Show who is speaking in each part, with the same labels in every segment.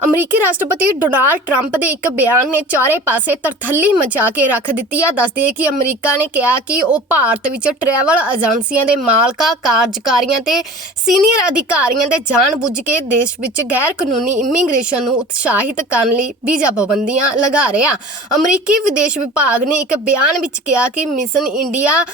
Speaker 1: ਅਮਰੀਕੀ ਰਾਸ਼ਟਰਪਤੀ Donald Trump ਦੇ ਇੱਕ ਬਿਆਨ ਨੇ ਚਾਰੇ ਪਾਸੇ ਤਰਥੱਲੀ ਮਚਾ ਕੇ ਰੱਖ ਦਿੱਤੀ ਆ। ਦੱਸਦੇ ਕਿ ਅਮਰੀਕਾ ਨੇ ਕਿਹਾ ਕਿ ਉਹ ਭਾਰਤ ਵਿੱਚ ਟਰੈਵਲ ਏਜੰਸੀਆਂ ਦੇ ਮਾਲਕਾਂ, ਕਾਰਜਕਾਰੀਆਂ ਤੇ ਸੀਨੀਅਰ ਅਧਿਕਾਰੀਆਂ ਦੇ ਜਾਣਬੁੱਝ ਕੇ ਦੇਸ਼ ਵਿੱਚ ਗੈਰ ਕਾਨੂੰਨੀ ਇਮੀਗ੍ਰੇਸ਼ਨ ਨੂੰ ਉਤਸ਼ਾਹਿਤ ਕਰਨ ਲਈ ਵੀਜ਼ਾ ਪਾਬੰਦੀਆਂ ਲਗਾ ਰਿਹਾ। ਅਮਰੀਕੀ ਵਿਦੇਸ਼ ਵਿਭਾਗ ਨੇ ਇੱਕ ਬਿਆਨ ਵਿੱਚ ਕਿਹਾ ਕਿ ਮਿਸ਼ਨ ਇੰਡੀਆ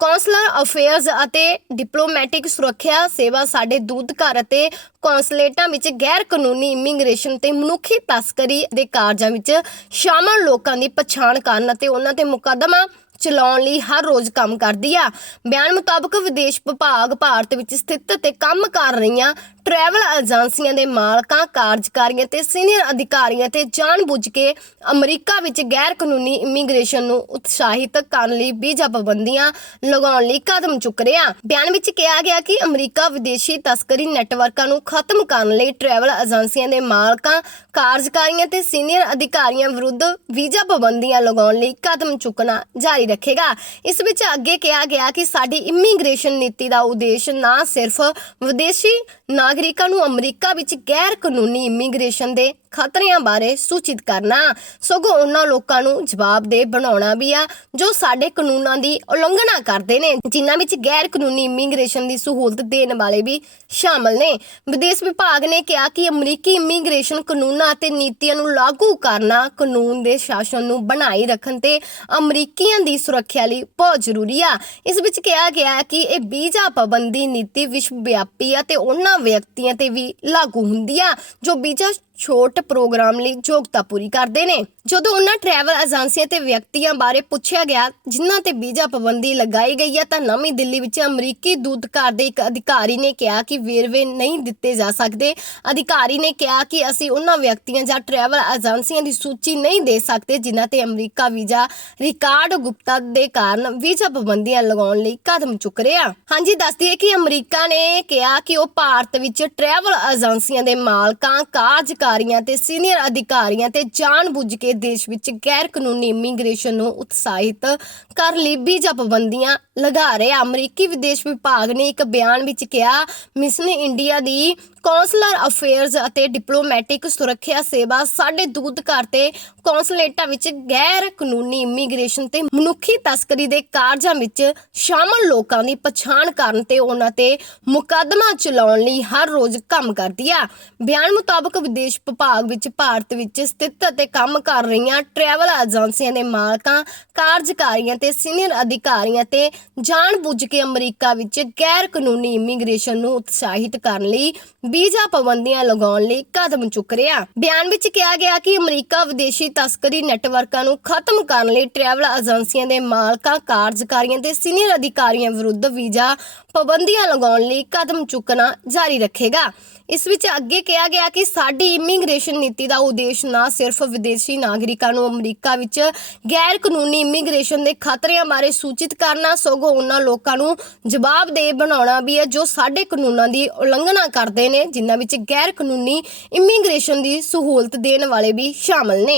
Speaker 1: ਕੌਂਸਲਰ ਅਫੇਅਰਜ਼ ਅਤੇ ਡਿਪਲੋਮੈਟਿਕ ਸੁਰੱਖਿਆ ਸੇਵਾ ਸਾਡੇ ਦੂਤਘਰ ਅਤੇ ਕੌਂਸਲੇਟਾਂ ਵਿੱਚ ਗੈਰ ਕਾਨੂੰਨੀ ਇਮੀਗ੍ਰੇਸ਼ਨ ਤੇ ਮਨੁੱਖੀ ਤਸਕਰੀ ਦੇ ਕਾਰਜਾਂ ਵਿੱਚ ਸ਼ਾਮਲ ਲੋਕਾਂ ਦੀ ਪਛਾਣ ਕਰਨ ਅਤੇ ਉਹਨਾਂ ਤੇ ਮੁਕੱਦਮਾ ਚਲਾਉਣ ਲਈ ਹਰ ਰੋਜ਼ ਕੰਮ ਕਰਦੀ ਆ। ਬਿਆਨ ਮੁਤਾਬਕ ਵਿਦੇਸ਼ ਵਿਭਾਗ ਭਾਰਤ ਵਿੱਚ ਸਥਿਤ ਤੇ ਕੰਮ ਕਰ ਰਹੀਆਂ ਟਰੈਵਲ ਏਜੰਸੀਆਂ ਦੇ ਮਾਲਕਾਂ, ਕਾਰਜਕਾਰੀਆਂ ਤੇ ਸੀਨੀਅਰ ਅਧਿਕਾਰੀਆਂ ਤੇ ਜਾਣਬੁੱਝ ਕੇ ਅਮਰੀਕਾ ਵਿੱਚ ਗੈਰ ਕਾਨੂੰਨੀ ਇਮੀਗ੍ਰੇਸ਼ਨ ਨੂੰ ਉਤਸ਼ਾਹਿਤ ਕਰਨ ਲਈ ਵੀਜ਼ਾ ਪਾਬੰਦੀਆਂ ਲਗਾਉਣ ਲਈ ਕਦਮ ਚੁੱਕ ਰਿਹਾ। ਬਿਆਨ ਵਿੱਚ ਕਿਹਾ ਗਿਆ ਕਿ ਅਮਰੀਕਾ ਵਿਦੇਸ਼ੀ ਤਸਕਰੀ ਨੈਟਵਰਕਾਂ ਨੂੰ ਖਤਮ ਕਰਨ ਲਈ ਟਰੈਵਲ ਏਜੰਸੀਆਂ ਦੇ ਮਾਲਕਾਂ, ਕਾਰਜਕਾਰੀਆਂ ਤੇ ਸੀਨੀਅਰ ਅਧਿਕਾਰੀਆਂ ਵਿਰੁੱਧ ਵੀਜ਼ਾ ਪਾਬੰਦੀਆਂ ਲਗਾਉਣ ਲਈ ਕਦਮ ਚੁੱਕਣਾ ਜਾਰੀ ਰੱਖੇਗਾ। ਇਸ ਵਿੱਚ ਅੱਗੇ ਕਿਹਾ ਗਿਆ ਕਿ ਸਾਡੀ ਇਮੀਗ੍ਰੇਸ਼ਨ ਨੀਤੀ ਦਾ ਉਦੇਸ਼ ਨਾ ਸਿਰਫ ਵਿਦੇਸ਼ੀ ਨਾਗਰਿਕਾਂ ਨੂੰ ਅਮਰੀਕਾ ਵਿੱਚ ਗੈਰ ਕਾਨੂੰਨੀ ਇਮੀਗ੍ਰੇਸ਼ਨ ਦੇ ਖਤਰਿਆਂ ਬਾਰੇ ਸੂਚਿਤ ਕਰਨਾ, ਸਗੋਂ ਉਹਨਾਂ ਲੋਕਾਂ ਨੂੰ ਜਵਾਬਦੇਹ ਬਣਾਉਣਾ ਵੀ ਆ, ਜੋ ਸਾਡੇ ਕਾਨੂੰਨਾਂ ਦੀ ਉਲੰਘਣਾ ਕਰਦੇ ਨੇ, ਜਿਨ੍ਹਾਂ ਵਿੱਚ ਗੈਰ ਕਾਨੂੰਨੀ ਇਮੀਗ੍ਰੇਸ਼ਨ ਦੀ ਸਹੂਲਤ ਦੇਣ ਵਾਲੇ ਵੀ ਸ਼ਾਮਲ ਨੇ। ਵਿਦੇਸ਼ ਵਿਭਾਗ ਨੇ ਕਿਹਾ ਕਿ ਅਮਰੀਕੀ ਇਮੀਗ੍ਰੇਸ਼ਨ ਕਾਨੂੰਨਾਂ ਅਤੇ ਨੀਤੀਆਂ ਨੂੰ ਲਾਗੂ ਕਰਨਾ ਕਾਨੂੰਨ ਦੇ ਸ਼ਾਸਨ ਨੂੰ ਬਣਾਈ ਰੱਖਣ ਤੇ ਅਮਰੀਕੀਆਂ ਦੀ ਸੁਰੱਖਿਆ ਲਈ ਬਹੁਤ ਜ਼ਰੂਰੀ ਆ। ਇਸ ਵਿੱਚ ਕਿਹਾ ਗਿਆ ਕਿ ਇਹ ਵੀਜ਼ਾ ਪਾਬੰਦੀ ਨੀਤੀ ਵਿਸ਼ਵ ਵਿਆਪੀ ਆ ਤੇ ਉਹਨਾਂ ਵਿਅਕਤੀਆਂ ਤੇ ਵੀ ਲਾਗੂ ਹੁੰਦੀਆਂ ਜੋ ਵੀਜ਼ਾ ਛੋਟ ਪ੍ਰੋਗਰਾਮ ਲਈ ਯੋਗਤਾ ਪੂਰੀ ਕਰਦੇ ਨੇ। ਜਦੋਂ ਉਹਨਾਂ ਟਰੈਵਲ ਏਜੰਸੀਆਂ ਤੇ ਵਿਅਕਤੀਆਂ ਬਾਰੇ ਪੁੱਛਿਆ ਗਿਆ, ਜਿਨ੍ਹਾਂ ਤੇ ਵੀਜ਼ਾ ਪਾਬੰਦੀ ਲਗਾਈ ਗਈ ਹੈ, ਤਾਂ ਨਵੀਂ ਦਿੱਲੀ ਵਿੱਚ ਅਮਰੀਕੀ ਦੂਤਘਰ ਦੇ ਇੱਕ ਅਧਿਕਾਰੀ ਨੇ ਕਿਹਾ ਕਿ ਵੇਰਵੇ ਨਹੀਂ ਦਿੱਤੇ ਜਾ ਸਕਦੇ। ਅਧਿਕਾਰੀ ਨੇ ਕਿਹਾ ਕਿ ਅਸੀਂ ਉਹਨਾਂ ਵਿਅਕਤੀਆਂ ਜਾਂ ਟਰੈਵਲ ਏਜੰਸੀਆਂ ਦੀ ਸੂਚੀ ਨਹੀਂ ਦੇ ਸਕਦੇ, ਜਿਨ੍ਹਾਂ ਤੇ ਅਮਰੀਕਾ ਵੀਜ਼ਾ ਰਿਕਾਰਡ ਗੁਪਤਾ ਦੇ ਕਾਰਨ ਵੀਜ਼ਾ ਪਾਬੰਦੀਆਂ ਲਗਾਉਣ ਲਈ ਕਦਮ ਚੁੱਕ ਰਿਹਾ। ਹਾਂਜੀ ਦੱਸਦੀ ਹੈ ਕਿ ਅਮਰੀਕਾ ਨੇ ਕਿਹਾ ਕਿ ਉਹ ਭਾਰਤ ਵਿੱਚ ਟਰੈਵਲ ਏਜੰਸੀਆਂ ਦੇ ਮਾਲਕਾਂ, ਕਾਰਜ ਕਾਰਜਕਾਰੀਆਂ ਤੇ ਸੀਨੀਅਰ ਅਧਿਕਾਰੀਆਂ ਤੇ ਜਾਣਬੁੱਝ ਕੇ ਦੇਸ਼ ਵਿੱਚ ਗੈਰ ਕਾਨੂੰਨੀ ਇਮੀਗ੍ਰੇਸ਼ਨ ਨੂੰ ਉਤਸ਼ਾਹਿਤ ਕਰਨ ਲਈ ਵੀਜ਼ਾ ਪਾਬੰਦੀਆਂ ਲਗਾ ਰਿਹਾ ਅਮਰੀਕੀ ਵਿਦੇਸ਼ ਵਿਭਾਗ ਨੇ ਇੱਕ ਬਿਆਨ ਵਿੱਚ ਕਿਹਾ ਮਿਸ਼ਨ ਇੰਡੀਆ ਦੀ ਕੌਂਸਲਰ ਅਫੇਅਰਜ਼ ਅਤੇ ਡਿਪਲੋਮੈਟਿਕ ਸੁਰੱਖਿਆ ਸੇਵਾ ਸਾਡੇ ਦੂਤਘਰ ਤੇ ਕੌਂਸਲੇਟਾਂ ਵਿੱਚ ਗੈਰ ਕਾਨੂੰਨੀ ਇਮੀਗ੍ਰੇਸ਼ਨ ਤੇ ਮਨੁੱਖੀ ਤਸਕਰੀ ਦੇ ਕਾਰਜਾਂ ਵਿੱਚ ਸ਼ਾਮਲ ਲੋਕਾਂ ਦੀ ਪਛਾਣ ਕਰਨ ਤੇ ਉਹਨਾਂ ਤੇ ਮੁਕੱਦਮਾ ਚਲਾਉਣ ਲਈ ਹਰ ਰੋਜ਼ ਕੰਮ ਕਰਦੀ ਆ। ਬਿਆਨ ਮੁਤਾਬਕ ਵਿਦੇਸ਼ ਵਿਦੇਸ਼ ਵਿਭਾਗ ਵਿੱਚ ਭਾਰਤ ਵਿੱਚ ਸਥਿਤ ਅਤੇ ਕੰਮ ਕਰ ਰਹੀਆਂ ਟਰੈਵਲ ਏਜੰਸੀਆਂ ਦੇ ਮਾਲਕਾਂ, ਕਾਰਜਕਾਰੀਆਂ ਤੇ ਸੀਨੀਅਰ ਅਧਿਕਾਰੀਆਂ ਤੇ ਜਾਣਬੁੱਝ ਕੇ ਅਮਰੀਕਾ ਵਿੱਚ ਗੈਰ ਕਾਨੂੰਨੀ ਇਮੀਗ੍ਰੇਸ਼ਨ ਨੂੰ ਉਤਸ਼ਾਹਿਤ ਕਰਨ ਲਈ ਵੀਜ਼ਾ ਪਾਬੰਦੀਆਂ ਲਗਾਉਣ ਲਈ ਕਦਮ ਚੁੱਕ ਰਿਹਾ। ਬਿਆਨ ਵਿੱਚ ਕਿਹਾ ਗਿਆ ਕਿ ਅਮਰੀਕਾ ਵਿਦੇਸ਼ੀ ਤਸਕਰੀ ਨੈਟਵਰਕਾਂ ਨੂੰ ਖਤਮ ਕਰਨ ਲਈ ਟਰੈਵਲ ਏਜੰਸੀਆਂ ਦੇ ਮਾਲਕਾਂ, ਕਾਰਜਕਾਰੀਆਂ ਤੇ ਸੀਨੀਅਰ ਅਧਿਕਾਰੀਆਂ ਵਿਰੁੱਧ ਵੀਜ਼ਾ ਪਾਬੰਦੀਆਂ ਲਗਾਉਣ ਲਈ ਕਦਮ ਚੁੱਕਣਾ ਜਾਰੀ ਰੱਖੇਗਾ। ਇਸ ਵਿੱਚ ਅੱਗੇ ਕਿਹਾ ਗਿਆ ਕਿ ਸਾਡੀ ਇਮੀਗ੍ਰੇਸ਼ਨ ਨੀਤੀ ਦਾ ਉਦੇਸ਼ ਨਾ ਸਿਰਫ ਵਿਦੇਸ਼ੀ ਨਾਗਰਿਕਾਂ ਨੂੰ ਅਮਰੀਕਾ ਵਿੱਚ ਗੈਰ ਕਾਨੂੰਨੀ ਇਮੀਗ੍ਰੇਸ਼ਨ ਦੇ ਖਤਰਿਆਂ ਬਾਰੇ ਸੂਚਿਤ ਕਰਨਾ, ਸਗੋਂ ਉਹਨਾਂ ਲੋਕਾਂ ਨੂੰ ਜਵਾਬਦੇਹ ਬਣਾਉਣਾ ਵੀ ਹੈ ਜੋ ਸਾਡੇ ਕਾਨੂੰਨਾਂ ਦੀ ਉਲੰਘਣਾ ਕਰਦੇ ਨੇ, ਜਿਨ੍ਹਾਂ ਵਿੱਚ ਗੈਰ ਕਾਨੂੰਨੀ ਇਮੀਗ੍ਰੇਸ਼ਨ ਦੀ ਸਹੂਲਤ ਦੇਣ ਵਾਲੇ ਵੀ ਸ਼ਾਮਲ ਨੇ।